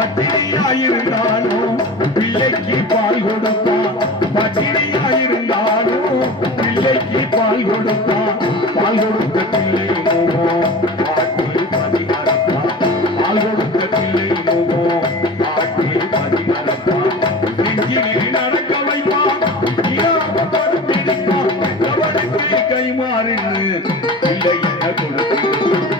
பட்டினியாயிருந்தாலும் பிள்ளைக்கு பால் கொடுத்தான் பட்டினியாயிருந்தாலும் பிள்ளைக்கு பால் கொடுத்தான் பால் கொடுத்த பிள்ளை பால் கொடுத்த பிள்ளை நடக்க வைப்பான் கைமாறு பிள்ளை என்ன கொடுத்து?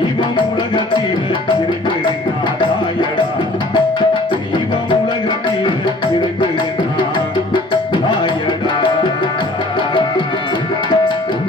தெய்வம் உலகத்தில் திருப்பெருந்தார்